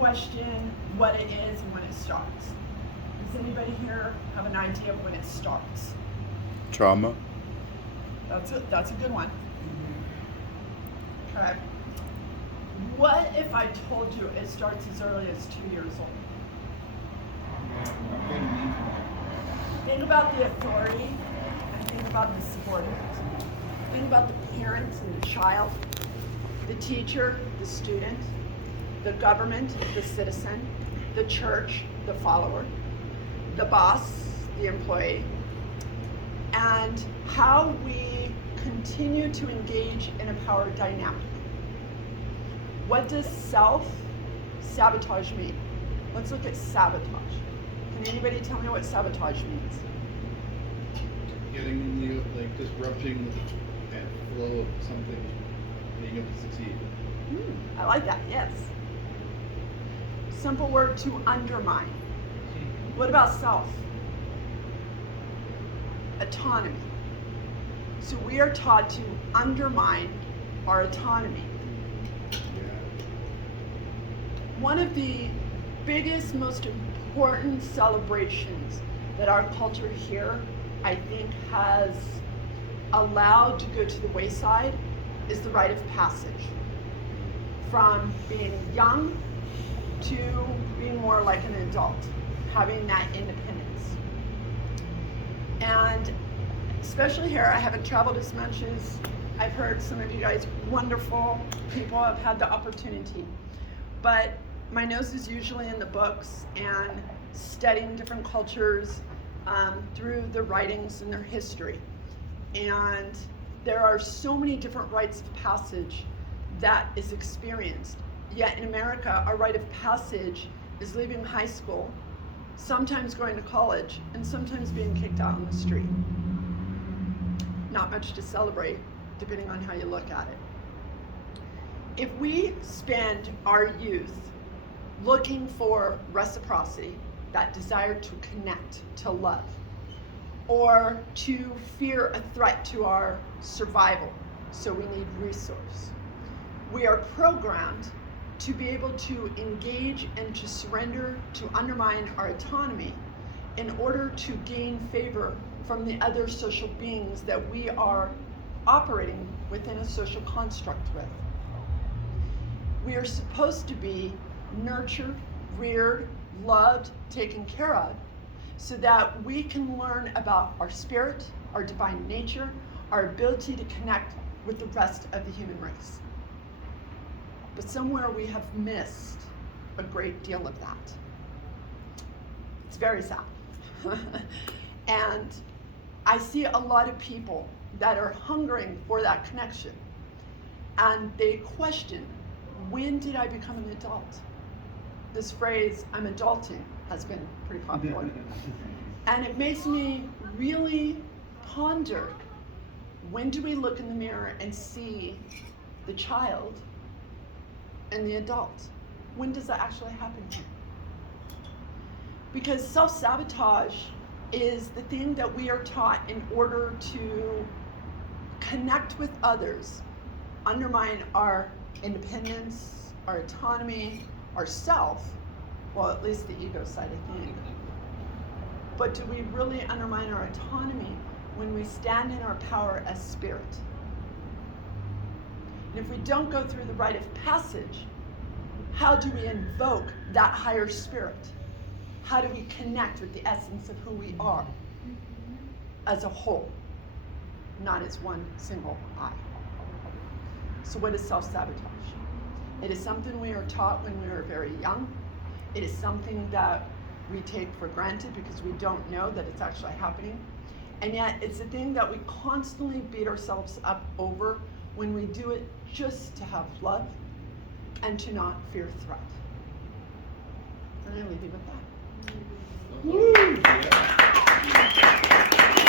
question what it is and when it starts. Does anybody here have an idea of when it starts? Trauma. That's a good one. Okay. What if I told you it starts as early as 2 years old? Think about the authority and think about the subordinate. Think about the parents and the child, the teacher, the student, the government, the citizen, the church, the follower, the boss, the employee, and how we continue to engage in a power dynamic. What does self-sabotage mean? Let's look at sabotage. Can anybody tell me what sabotage means? Getting you, like, disrupting that flow of something, being able to succeed. I like that, yes. Simple word, to undermine. What about self? Autonomy. So we are taught to undermine our autonomy. One of the biggest, most important celebrations that our culture here, I think, has allowed to go to the wayside is the rite of passage. From being young to being more like an adult, having that independence. And especially here, I haven't traveled as much as I've heard some of you guys, wonderful people have had the opportunity. But my nose is usually in the books and studying different cultures through their writings and their history. And there are so many different rites of passage that is experienced. Yet in America, our rite of passage is leaving high school, sometimes going to college, and sometimes being kicked out on the street. Not much to celebrate, depending on how you look at it. If we spend our youth looking for reciprocity, that desire to connect, to love, or to fear a threat to our survival, so we need resource, we are programmed to be able to engage and to surrender, to undermine our autonomy in order to gain favor from the other social beings that we are operating within a social construct with. We are supposed to be nurtured, reared, loved, taken care of, so that we can learn about our spirit, our divine nature, our ability to connect with the rest of the human race. But somewhere we have missed a great deal of that. It's very sad. And I see a lot of people that are hungering for that connection. And they question, when did I become an adult? This phrase, I'm adulting, has been pretty popular. And it makes me really ponder, when do we look in the mirror and see the child and the adult? When does that actually happen here? Because self-sabotage is the thing that we are taught in order to connect with others, undermine our independence, our autonomy, our self, well, at least the ego side, I think. But do we really undermine our autonomy when we stand in our power as spirit? And if we don't go through the rite of passage, how do we invoke that higher spirit? How do we connect with the essence of who we are as a whole, not as one single I? So what is self-sabotage? It is something we are taught when we are very young. It is something that we take for granted because we don't know that it's actually happening. And yet it's a thing that we constantly beat ourselves up over when we do it just to have love and to not fear threat. And I leave you with that. Yeah.